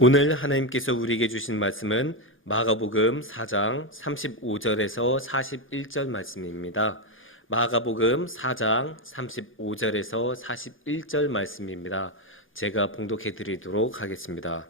오늘 하나님께서 우리에게 주신 말씀은 마가복음 4장 35절에서 41절 말씀입니다. 마가복음 4장 35절에서 41절 말씀입니다. 제가 봉독해 드리도록 하겠습니다.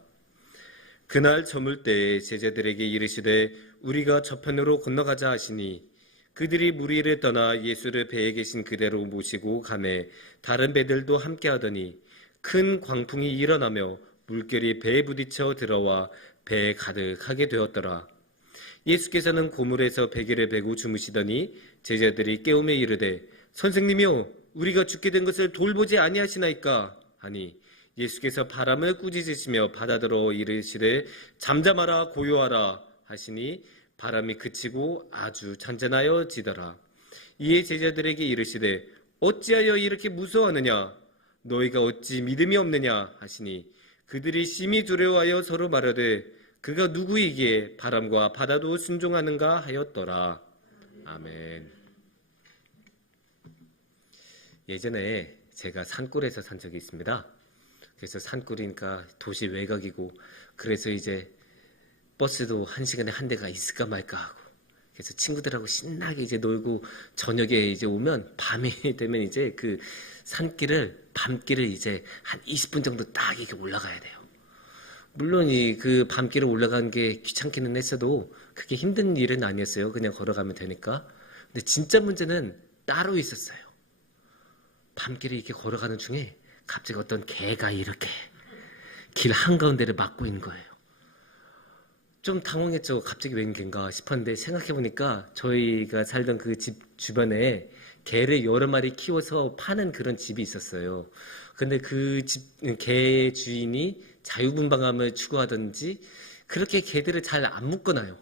그날 저물 때에 제자들에게 이르시되 우리가 저편으로 건너가자 하시니 그들이 무리를 떠나 예수를 배에 계신 그대로 모시고 가매 다른 배들도 함께 하더니 큰 광풍이 일어나며 물결이 배에 부딪혀 들어와 배에 가득하게 되었더라. 예수께서는 고물에서 베개를 베고 주무시더니 제자들이 깨우며 이르되 선생님이여 우리가 죽게 된 것을 돌보지 아니하시나이까 하니 예수께서 바람을 꾸짖으시며 바다더러 이르시되 잠잠하라 고요하라 하시니 바람이 그치고 아주 잔잔하여 지더라. 이에 제자들에게 이르시되 어찌하여 이렇게 무서워하느냐 너희가 어찌 믿음이 없느냐 하시니 그들이 심히 두려워하여 서로 말하되 그가 누구이기에 바람과 바다도 순종하는가 하였더라. 아멘. 예전에 제가 산골에서 산 적이 있습니다. 그래서 산골이니까 도시 외곽이고 그래서 이제 버스도 한 시간에 한 대가 있을까 말까 하고 그래서 친구들하고 신나게 이제 놀고 저녁에 이제 오면 밤이 되면 이제 그 밤길을 이제 한 20분 정도 딱 이렇게 올라가야 돼요. 물론 그 밤길을 올라가는 게 귀찮기는 했어도 그게 힘든 일은 아니었어요. 그냥 걸어가면 되니까. 근데 진짜 문제는 따로 있었어요. 밤길을 이렇게 걸어가는 중에 갑자기 어떤 개가 이렇게 길 한가운데를 막고 있는 거예요. 좀 당황했죠. 갑자기 웬 개인가 싶었는데 생각해보니까 저희가 살던 그 집 주변에 개를 여러 마리 키워서 파는 그런 집이 있었어요. 근데 그 개 주인이 자유분방함을 추구하든지 그렇게 개들을 잘 안 묶어놔요.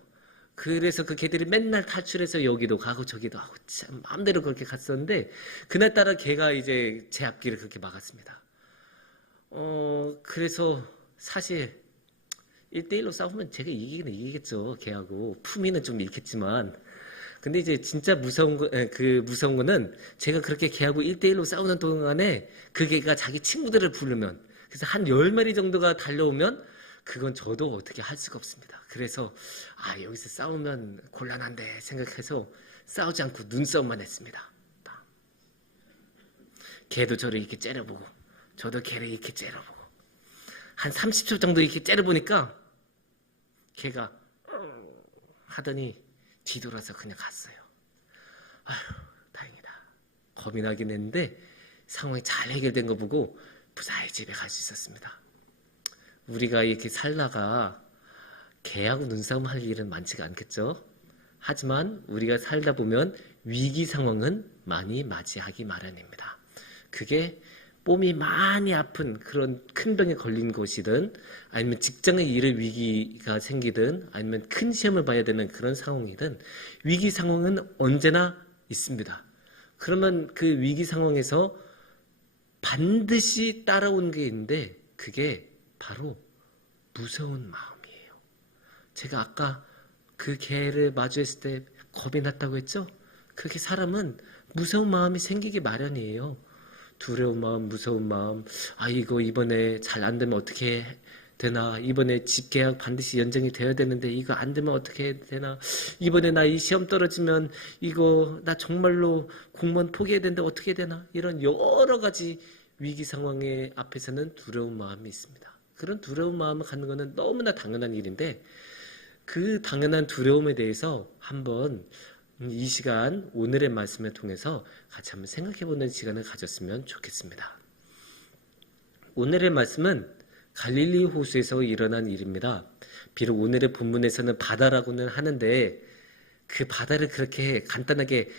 그래서 그 개들이 맨날 탈출해서 여기도 가고 저기도 하고 참 마음대로 그렇게 갔었는데 그날따라 개가 이제 제 앞길을 그렇게 막았습니다. 그래서 사실 1대1로 싸우면 제가 이기긴 이기겠죠. 걔하고 품위는 좀 잃겠지만 근데 이제 진짜 무서운 거는 제가 그렇게 걔하고 1대1로 싸우는 동안에 그 개가 자기 친구들을 부르면 그래서 한 10마리 정도가 달려오면 그건 저도 어떻게 할 수가 없습니다. 그래서 여기서 싸우면 곤란한데 생각해서 싸우지 않고 눈싸움만 했습니다. 걔도 저를 이렇게 째려보고 저도 걔를 이렇게 째려보고 한 30초 정도 이렇게 째려보니까 걔가 하더니 뒤돌아서 그냥 갔어요. 다행이다. 겁이 나긴 했는데 상황이 잘 해결된 거 보고 무사히 집에 갈 수 있었습니다. 우리가 이렇게 살다가 개하고 눈싸움 할 일은 많지가 않겠죠. 하지만 우리가 살다 보면 위기 상황은 많이 맞이하기 마련입니다. 그게 몸이 많이 아픈 그런 큰 병에 걸린 것이든 아니면 직장에 이를 위기가 생기든 아니면 큰 시험을 봐야 되는 그런 상황이든 위기 상황은 언제나 있습니다. 그러면 그 위기 상황에서 반드시 따라오는 게 있는데 그게 바로 무서운 마음이에요. 제가 아까 그 개를 마주했을 때 겁이 났다고 했죠? 그렇게 사람은 무서운 마음이 생기기 마련이에요. 두려운 마음, 무서운 마음, 이거 이번에 잘 안 되면 어떻게 되나, 이번에 집 계약 반드시 연장이 돼야 되는데 이거 안 되면 어떻게 되나, 이번에 나 이 시험 떨어지면 이거 나 정말로 공무원 포기해야 되는데 어떻게 되나, 이런 여러 가지 위기 상황의 앞에서는 두려운 마음이 있습니다. 그런 두려운 마음을 갖는 것은 너무나 당연한 일인데 그 당연한 두려움에 대해서 한번 이 시간 오늘의 말씀을 통해서 같이 한번 생각해보는 시간을 가졌으면 좋겠습니다. 오늘의 말씀은 갈릴리 호수에서 일어난 일입니다. 비록 오늘의 본문에서는 바다라고는 하는데 그 바다를 그렇게 간단하게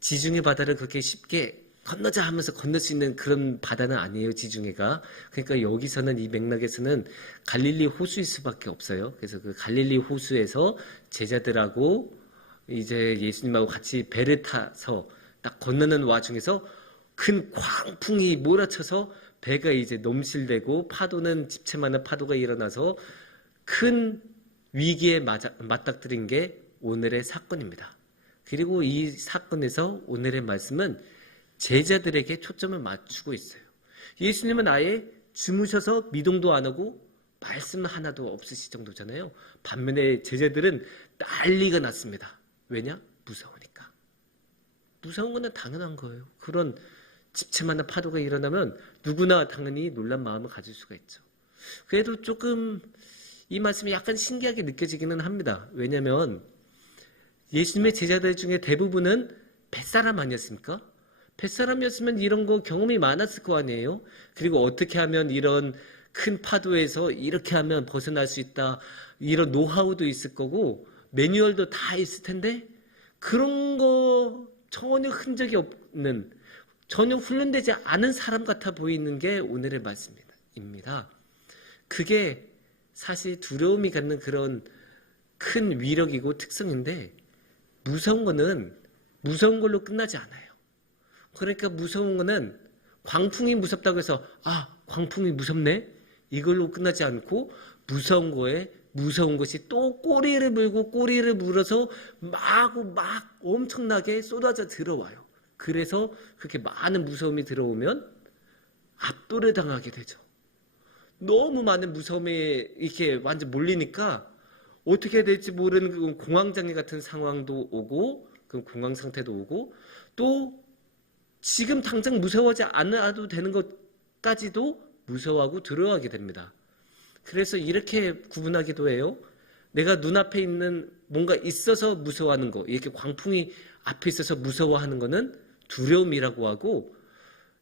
지중해 바다를 그렇게 쉽게 건너자 하면서 건널 수 있는 그런 바다는 아니에요. 지중해가. 그러니까 여기서는 이 맥락에서는 갈릴리 호수일 수밖에 없어요. 그래서 그 갈릴리 호수에서 제자들하고 이제 예수님하고 같이 배를 타서 딱 건너는 와중에서 큰 광풍이 몰아쳐서 배가 이제 넘실대고 파도는 집채만한 파도가 일어나서 큰 위기에 맞닥뜨린 게 오늘의 사건입니다. 그리고 이 사건에서 오늘의 말씀은 제자들에게 초점을 맞추고 있어요. 예수님은 아예 주무셔서 미동도 안 하고 말씀 하나도 없으실 정도잖아요. 반면에 제자들은 난리가 났습니다. 왜냐? 무서우니까. 무서운 거는 당연한 거예요. 그런 집채만한 파도가 일어나면 누구나 당연히 놀란 마음을 가질 수가 있죠. 그래도 조금 이 말씀이 약간 신기하게 느껴지기는 합니다. 왜냐하면 예수님의 제자들 중에 대부분은 뱃사람 아니었습니까? 뱃사람이었으면 이런 거 경험이 많았을 거 아니에요? 그리고 어떻게 하면 이런 큰 파도에서 이렇게 하면 벗어날 수 있다. 이런 노하우도 있을 거고 매뉴얼도 다 있을 텐데 그런 거 전혀 흔적이 없는, 전혀 훈련되지 않은 사람 같아 보이는 게 오늘의 말씀입니다. 그게 사실 두려움이 갖는 그런 큰 위력이고 특성인데 무서운 거는 무서운 걸로 끝나지 않아요. 그러니까 무서운 거는 광풍이 무섭다고 해서 광풍이 무섭네? 이걸로 끝나지 않고 무서운 거에 무서운 것이 또 꼬리를 물고 꼬리를 물어서 막 엄청나게 쏟아져 들어와요. 그래서 그렇게 많은 무서움이 들어오면 압도를 당하게 되죠. 너무 많은 무서움에 이렇게 완전 몰리니까 어떻게 해야 될지 모르는 그 공황장애 같은 상황도 오고 그 공황 상태도 오고 또 지금 당장 무서워하지 않아도 되는 것까지도 무서워하고 두려워하게 됩니다. 그래서 이렇게 구분하기도 해요. 내가 눈앞에 있는 뭔가 있어서 무서워하는 거, 이렇게 광풍이 앞에 있어서 무서워하는 거는 두려움이라고 하고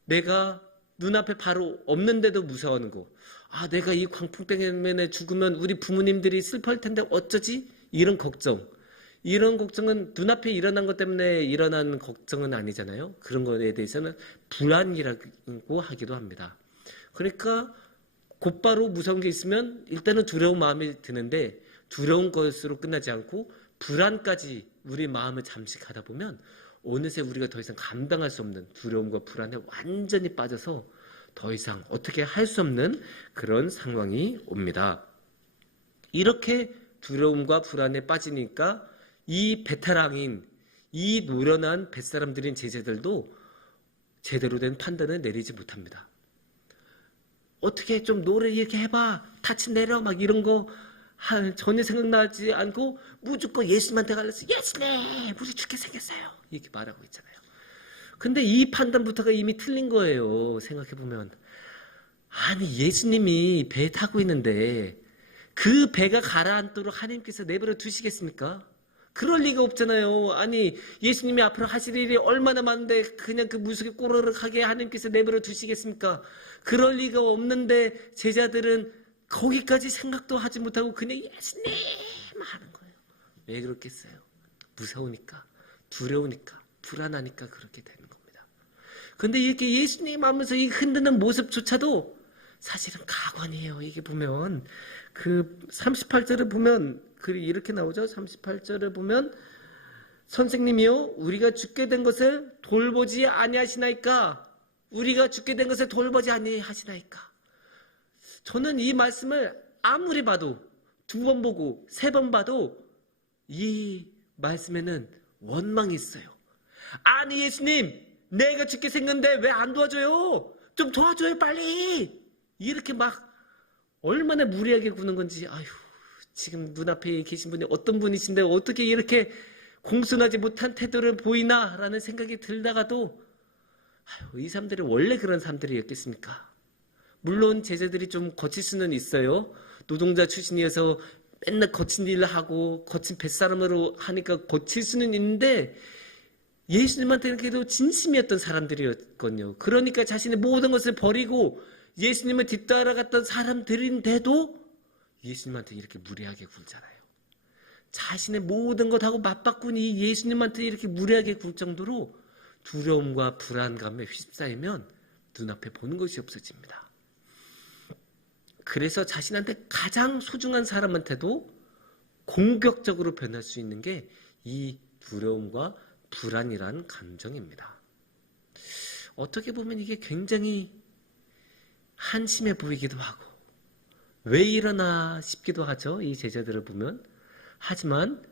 내가 눈앞에 바로 없는데도 무서워하는 거, 내가 이 광풍 때문에 죽으면 우리 부모님들이 슬퍼할 텐데 어쩌지? 이런 걱정은 눈앞에 일어난 것 때문에 일어난 걱정은 아니잖아요. 그런 거에 대해서는 불안이라고 하기도 합니다. 그러니까 곧바로 무서운 게 있으면 일단은 두려운 마음이 드는데 두려운 것으로 끝나지 않고 불안까지 우리 마음을 잠식하다 보면 어느새 우리가 더 이상 감당할 수 없는 두려움과 불안에 완전히 빠져서 더 이상 어떻게 할 수 없는 그런 상황이 옵니다. 이렇게 두려움과 불안에 빠지니까 이 베테랑인, 이 노련한 뱃사람들인 제자들도 제대로 된 판단을 내리지 못합니다. 어떻게 좀 노래 이렇게 해봐, 타치 내려, 막 이런 거 전혀 생각나지 않고 무조건 예수님한테 갈라서 예수님 우리 죽게 생겼어요 이렇게 말하고 있잖아요. 근데 이 판단부터가 이미 틀린 거예요. 생각해보면 예수님이 배 타고 있는데 그 배가 가라앉도록 하나님께서 내버려 두시겠습니까? 그럴 리가 없잖아요. 예수님이 앞으로 하실 일이 얼마나 많은데 그냥 그 물속에 꼬르륵하게 하나님께서 내버려 두시겠습니까? 그럴 리가 없는데 제자들은 거기까지 생각도 하지 못하고 그냥 예수님 하는 거예요. 왜 그렇겠어요? 무서우니까, 두려우니까, 불안하니까 그렇게 되는 겁니다. 근데 이렇게 예수님 하면서 이 흔드는 모습조차도 사실은 가관이에요. 이게 보면 그 38절을 보면 이렇게 나오죠. 38절을 보면 선생님이요 우리가 죽게 된 것을 돌보지 아니하시나이까? 우리가 죽게 된 것을 돌보지 아니하시나이까? 저는 이 말씀을 아무리 봐도 2번 보고 3번 봐도 이 말씀에는 원망이 있어요. 예수님 내가 죽게 생겼는데 왜 안 도와줘요? 좀 도와줘요 빨리. 이렇게 막 얼마나 무리하게 구는 건지 지금 눈앞에 계신 분이 어떤 분이신데 어떻게 이렇게 공손하지 못한 태도를 보이나 라는 생각이 들다가도 이 사람들이 원래 그런 사람들이었겠습니까? 물론 제자들이 좀 거칠 수는 있어요. 노동자 출신이어서 맨날 거친 일을 하고 거친 뱃사람으로 하니까 거칠 수는 있는데 예수님한테는 그래도 진심이었던 사람들이었거든요. 그러니까 자신의 모든 것을 버리고 예수님을 뒤따라갔던 사람들인데도 예수님한테 이렇게 무례하게 굴잖아요. 자신의 모든 것하고 맞바꾼 이 예수님한테 이렇게 무례하게 굴 정도로 두려움과 불안감에 휩싸이면 눈앞에 보는 것이 없어집니다. 그래서 자신한테 가장 소중한 사람한테도 공격적으로 변할 수 있는 게 이 두려움과 불안이란 감정입니다. 어떻게 보면 이게 굉장히 한심해 보이기도 하고 왜 이러나 싶기도 하죠. 이 제자들을 보면. 하지만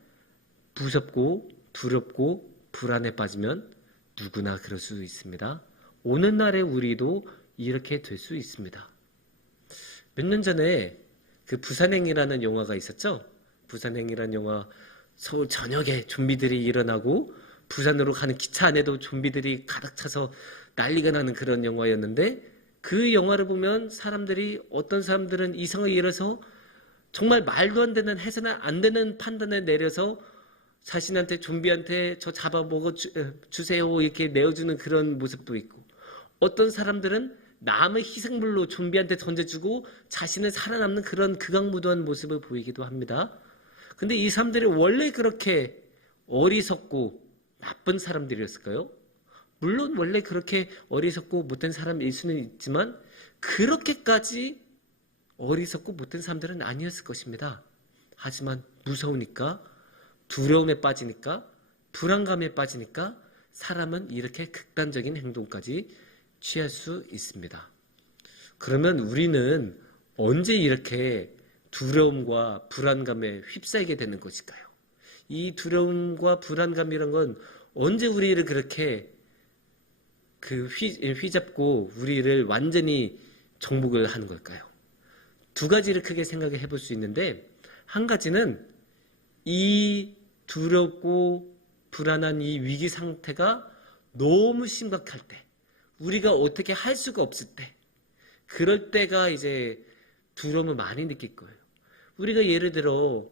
무섭고 두렵고 불안에 빠지면 누구나 그럴 수 있습니다. 오늘날의 우리도 이렇게 될 수 있습니다. 몇 년 전에 그 부산행이라는 영화가 있었죠. 부산행이라는 영화, 서울 전역에 좀비들이 일어나고 부산으로 가는 기차 안에도 좀비들이 가득 차서 난리가 나는 그런 영화였는데, 그 영화를 보면 사람들이, 어떤 사람들은 이성을 잃어서 정말 말도 안 되는, 해서는 안 되는 판단을 내려서 자신한테, 좀비한테 저 잡아먹어 주세요 이렇게 내어주는 그런 모습도 있고, 어떤 사람들은 남의 희생물로 좀비한테 던져주고 자신은 살아남는 그런 극악무도한 모습을 보이기도 합니다. 근데 이 사람들이 원래 그렇게 어리석고 나쁜 사람들이었을까요? 물론 원래 그렇게 어리석고 못된 사람일 수는 있지만 그렇게까지 어리석고 못된 사람들은 아니었을 것입니다. 하지만 무서우니까, 두려움에 빠지니까, 불안감에 빠지니까 사람은 이렇게 극단적인 행동까지 취할 수 있습니다. 그러면 우리는 언제 이렇게 두려움과 불안감에 휩싸이게 되는 것일까요? 이 두려움과 불안감이란 건 언제 우리를 그렇게 휘잡고 우리를 완전히 정복을 하는 걸까요? 두 가지를 크게 생각해 볼 수 있는데, 한 가지는 이 두렵고 불안한 이 위기 상태가 너무 심각할 때, 우리가 어떻게 할 수가 없을 때, 그럴 때가 이제 두려움을 많이 느낄 거예요. 우리가 예를 들어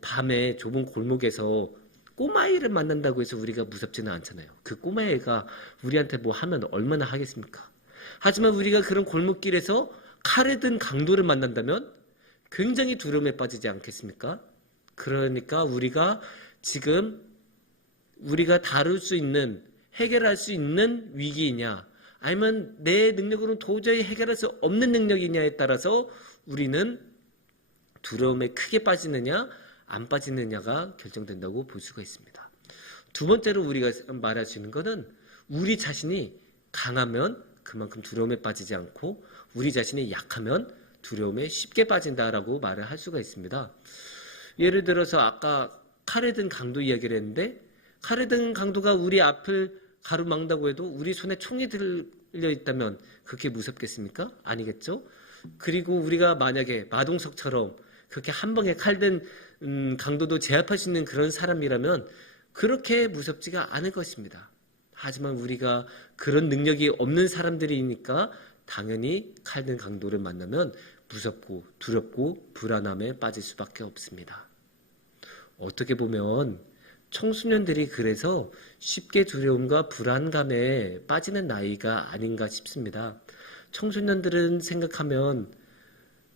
밤에 좁은 골목에서 꼬마애를 만난다고 해서 우리가 무섭지는 않잖아요. 그 꼬마애가 우리한테 뭐 하면 얼마나 하겠습니까? 하지만 우리가 그런 골목길에서 칼에 든 강도를 만난다면 굉장히 두려움에 빠지지 않겠습니까? 그러니까 우리가 지금 우리가 다룰 수 있는, 해결할 수 있는 위기이냐, 아니면 내 능력으로는 도저히 해결할 수 없는 능력이냐에 따라서 우리는 두려움에 크게 빠지느냐 안 빠지느냐가 결정된다고 볼 수가 있습니다. 두 번째로 우리가 말할 수 있는 것은, 우리 자신이 강하면 그만큼 두려움에 빠지지 않고 우리 자신이 약하면 두려움에 쉽게 빠진다라고 말을 할 수가 있습니다. 예를 들어서 아까 칼에 든 강도 이야기를 했는데, 칼에 든 강도가 우리 앞을 가로막는다고 해도 우리 손에 총이 들려 있다면 그렇게 무섭겠습니까? 아니겠죠? 그리고 우리가 만약에 마동석처럼 그렇게 한 방에 칼 든 강도도 제압할 수 있는 그런 사람이라면 그렇게 무섭지가 않을 것입니다. 하지만 우리가 그런 능력이 없는 사람들이니까 당연히 칼 든 강도를 만나면 무섭고 두렵고 불안함에 빠질 수밖에 없습니다. 어떻게 보면 청소년들이 그래서 쉽게 두려움과 불안감에 빠지는 나이가 아닌가 싶습니다. 청소년들은 생각하면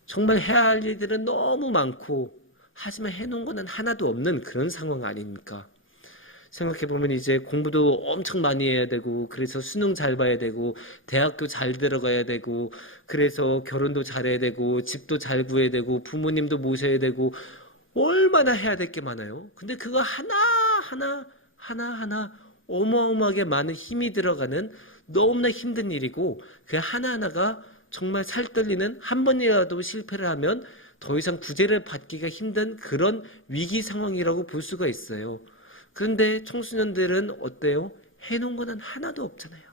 정말 해야 할 일들은 너무 많고, 하지만 해놓은 거는 하나도 없는 그런 상황 아닙니까? 생각해보면 이제 공부도 엄청 많이 해야 되고, 그래서 수능 잘 봐야 되고, 대학교 잘 들어가야 되고, 그래서 결혼도 잘해야 되고, 집도 잘 구해야 되고, 부모님도 모셔야 되고, 얼마나 해야 될 게 많아요. 근데 그거 하나하나 어마어마하게 많은 힘이 들어가는 너무나 힘든 일이고, 그 하나하나가 정말 살떨리는, 한 번이라도 실패를 하면 더 이상 구제를 받기가 힘든 그런 위기 상황이라고 볼 수가 있어요. 그런데 청소년들은 어때요? 해놓은 거는 하나도 없잖아요.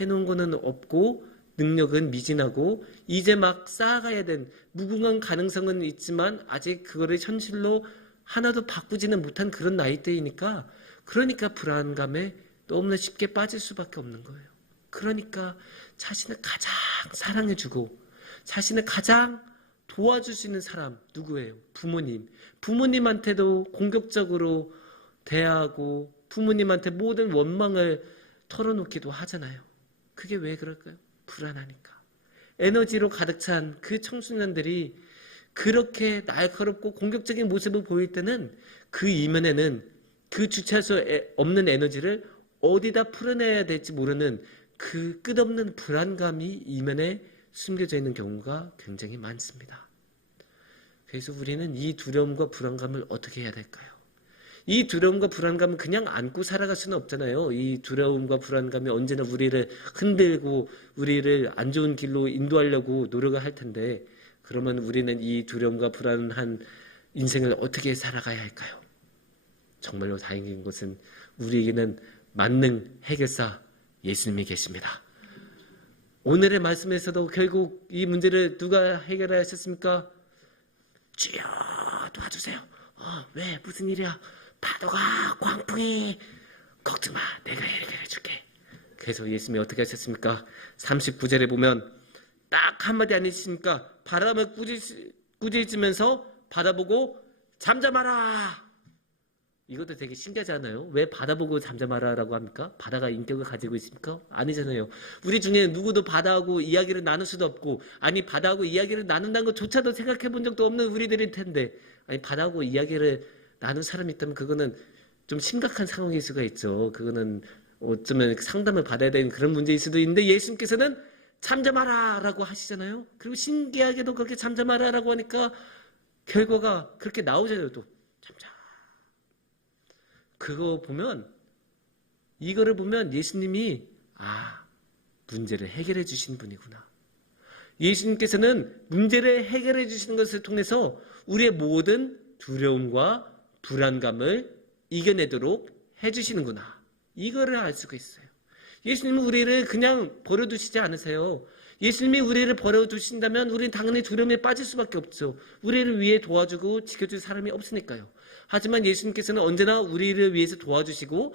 해놓은 거는 없고 능력은 미진하고 이제 막 쌓아가야 된, 무궁한 가능성은 있지만 아직 그거를 현실로 하나도 바꾸지는 못한 그런 나이대이니까, 그러니까 불안감에 너무나 쉽게 빠질 수밖에 없는 거예요. 그러니까 자신을 가장 사랑해주고 자신을 가장 도와줄 수 있는 사람 누구예요? 부모님. 부모님한테도 공격적으로 대하고 부모님한테 모든 원망을 털어놓기도 하잖아요. 그게 왜 그럴까요? 불안하니까. 에너지로 가득 찬 그 청소년들이 그렇게 날카롭고 공격적인 모습을 보일 때는 그 이면에는 그 주체할 수 없는 에너지를 어디다 풀어내야 될지 모르는 그 끝없는 불안감이 이면에 숨겨져 있는 경우가 굉장히 많습니다. 그래서 우리는 이 두려움과 불안감을 어떻게 해야 될까요? 이 두려움과 불안감은 그냥 안고 살아갈 수는 없잖아요. 이 두려움과 불안감이 언제나 우리를 흔들고 우리를 안 좋은 길로 인도하려고 노력을 할 텐데, 그러면 우리는 이 두려움과 불안한 인생을 어떻게 살아가야 할까요? 정말로 다행인 것은 우리에게는 만능 해결사 예수님이 계십니다. 오늘의 말씀에서도 결국 이 문제를 누가 해결하셨습니까? 주여 도와주세요. 왜 무슨 일이야? 파도가 광풍이 걱정 마 내가 해결해 줄게. 그래서 예수님이 어떻게 하셨습니까? 39절에 보면 딱 한마디 안 해주시니까 바람을 꾸짖으면서 바다보고 잠잠하라. 이것도 되게 신기하지 않아요? 왜 바다보고 잠잠하라라고 합니까? 바다가 인격을 가지고 있습니까? 아니잖아요. 우리 중에 누구도 바다하고 이야기를 나눌 수도 없고, 아니 바다하고 이야기를 나눈다는 것조차도 생각해 본 적도 없는 우리들일 텐데, 아니 바다하고 이야기를 나눈 사람이 있다면 그거는 좀 심각한 상황일 수가 있죠. 그거는 어쩌면 상담을 받아야 되는 그런 문제일 수도 있는데, 예수님께서는 잠잠하라 라고 하시잖아요. 그리고 신기하게도 그렇게 잠잠하라 라고 하니까 결과가 그렇게 나오잖아요. 또 잠잠. 이거를 보면 예수님이 문제를 해결해 주신 분이구나. 예수님께서는 문제를 해결해 주시는 것을 통해서 우리의 모든 두려움과 불안감을 이겨내도록 해주시는구나. 이거를 알 수가 있어요. 예수님은 우리를 그냥 버려두시지 않으세요. 예수님이 우리를 버려두신다면 우리는 당연히 두려움에 빠질 수밖에 없죠. 우리를 위해 도와주고 지켜줄 사람이 없으니까요. 하지만 예수님께서는 언제나 우리를 위해서 도와주시고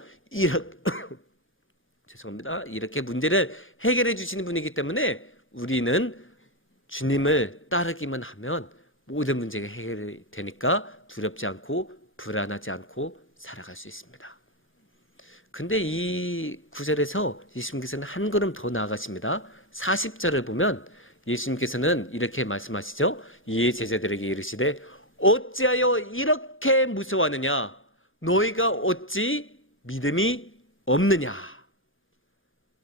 이렇게 문제를 해결해 주시는 분이기 때문에 우리는 주님을 따르기만 하면 모든 문제가 해결이 되니까 두렵지 않고 불안하지 않고 살아갈 수 있습니다. 근데 이 구절에서 예수님께서는 한 걸음 더 나아가십니다. 40절을 보면 예수님께서는 이렇게 말씀하시죠. 이에 제자들에게 이르시되 어찌하여 이렇게 무서워하느냐? 너희가 어찌 믿음이 없느냐?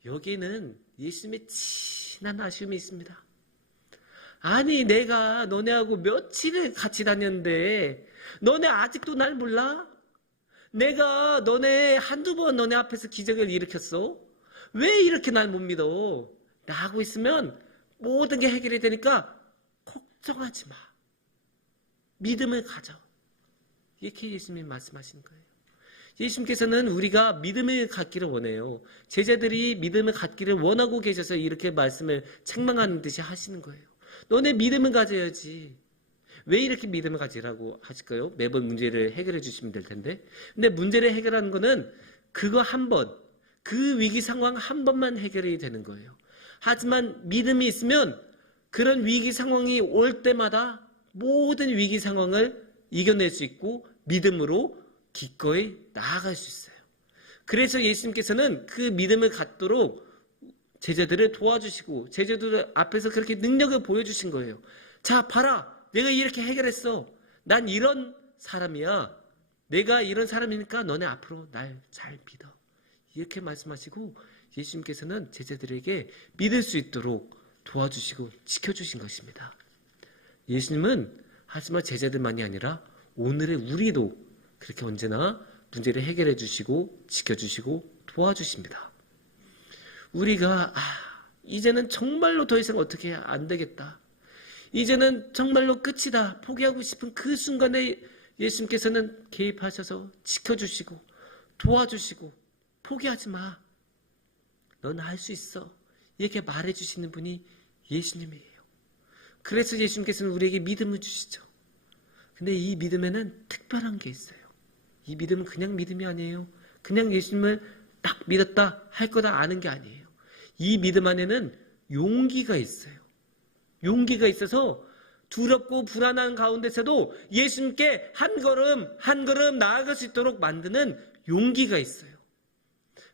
여기는 예수님의 진한 아쉬움이 있습니다. 아니 내가 너네하고 며칠을 같이 다녔는데 너네 아직도 날 몰라? 내가 한두 번 너네 앞에서 기적을 일으켰어? 왜 이렇게 날 못 믿어? 나하고 있으면 모든 게 해결이 되니까 걱정하지 마. 믿음을 가져. 이렇게 예수님이 말씀하시는 거예요. 예수님께서는 우리가 믿음을 갖기를 원해요. 제자들이 믿음을 갖기를 원하고 계셔서 이렇게 말씀을 책망하는 듯이 하시는 거예요. 너네 믿음을 가져야지. 왜 이렇게 믿음을 가지라고 하실까요? 매번 문제를 해결해 주시면 될 텐데. 근데 문제를 해결하는 거는 그거 한 번, 그 위기 상황 한 번만 해결이 되는 거예요. 하지만 믿음이 있으면 그런 위기 상황이 올 때마다 모든 위기 상황을 이겨낼 수 있고 믿음으로 기꺼이 나아갈 수 있어요. 그래서 예수님께서는 그 믿음을 갖도록 제자들을 도와주시고 제자들 앞에서 그렇게 능력을 보여주신 거예요. 자, 봐라. 내가 이렇게 해결했어. 난 이런 사람이야. 내가 이런 사람이니까 너네 앞으로 날 잘 믿어. 이렇게 말씀하시고 예수님께서는 제자들에게 믿을 수 있도록 도와주시고 지켜주신 것입니다. 예수님은 하지만 제자들만이 아니라 오늘의 우리도 그렇게 언제나 문제를 해결해 주시고 지켜주시고 도와주십니다. 우리가 이제는 정말로 더 이상 어떻게 안 되겠다. 이제는 정말로 끝이다. 포기하고 싶은 그 순간에 예수님께서는 개입하셔서 지켜주시고 도와주시고 포기하지 마. 넌 할 수 있어. 이렇게 말해주시는 분이 예수님이에요. 그래서 예수님께서는 우리에게 믿음을 주시죠. 근데 이 믿음에는 특별한 게 있어요. 이 믿음은 그냥 믿음이 아니에요. 그냥 예수님을 딱 믿었다 할 거다 아는 게 아니에요. 이 믿음 안에는 용기가 있어요. 용기가 있어서 두렵고 불안한 가운데서도 예수님께 한 걸음 한 걸음 나아갈 수 있도록 만드는 용기가 있어요.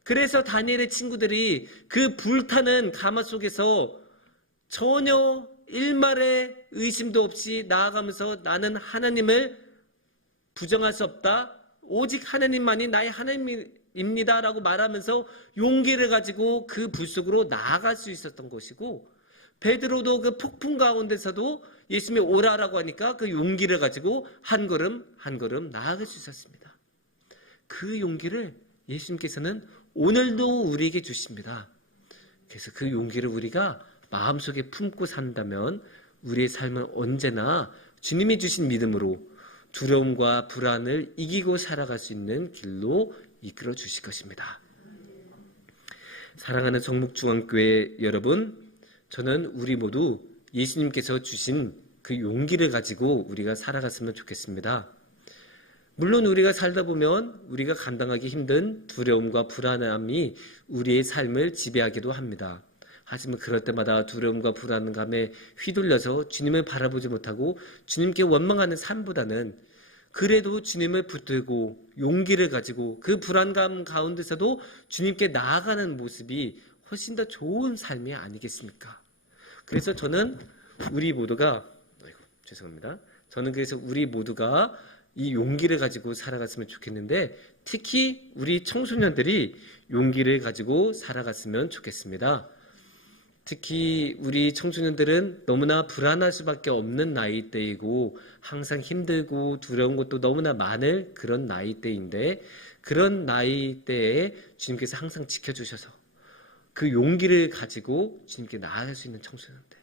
그래서 다니엘의 친구들이 그 불타는 가마 속에서 전혀 일말의 의심도 없이 나아가면서 나는 하나님을 부정할 수 없다. 오직 하나님만이 나의 하나님입니다. 라고 말하면서 용기를 가지고 그 불 속으로 나아갈 수 있었던 것이고 베드로도 그 폭풍 가운데서도 예수님이 오라라고 하니까 그 용기를 가지고 한 걸음 한 걸음 나아갈 수 있었습니다. 그 용기를 예수님께서는 오늘도 우리에게 주십니다. 그래서 그 용기를 우리가 마음속에 품고 산다면 우리의 삶은 언제나 주님이 주신 믿음으로 두려움과 불안을 이기고 살아갈 수 있는 길로 이끌어 주실 것입니다. 사랑하는 성북중앙교회 여러분, 저는 우리 모두 예수님께서 주신 그 용기를 가지고 우리가 살아갔으면 좋겠습니다. 물론 우리가 살다 보면 우리가 감당하기 힘든 두려움과 불안함이 우리의 삶을 지배하기도 합니다. 하지만 그럴 때마다 두려움과 불안감에 휘둘려서 주님을 바라보지 못하고 주님께 원망하는 삶보다는 그래도 주님을 붙들고 용기를 가지고 그 불안감 가운데서도 주님께 나아가는 모습이 훨씬 더 좋은 삶이 아니겠습니까? 그래서 저는 우리 모두가 저는 그래서 우리 모두가 이 용기를 가지고 살아갔으면 좋겠는데 특히 우리 청소년들이 용기를 가지고 살아갔으면 좋겠습니다. 특히 우리 청소년들은 너무나 불안할 수밖에 없는 나이대이고 항상 힘들고 두려운 것도 너무나 많을 그런 나이대인데 그런 나이대에 주님께서 항상 지켜주셔서 그 용기를 가지고 주님께 나아갈 수 있는 청소년들,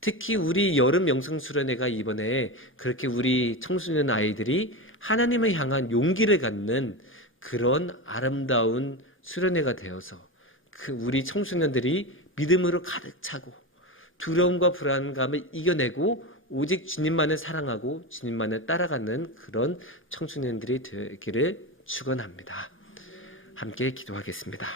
특히 우리 여름 명상수련회가 이번에 그렇게 우리 청소년 아이들이 하나님을 향한 용기를 갖는 그런 아름다운 수련회가 되어서 그 우리 청소년들이 믿음으로 가득 차고 두려움과 불안감을 이겨내고 오직 주님만을 사랑하고 주님만을 따라가는 그런 청소년들이 되기를 축원합니다. 함께 기도하겠습니다.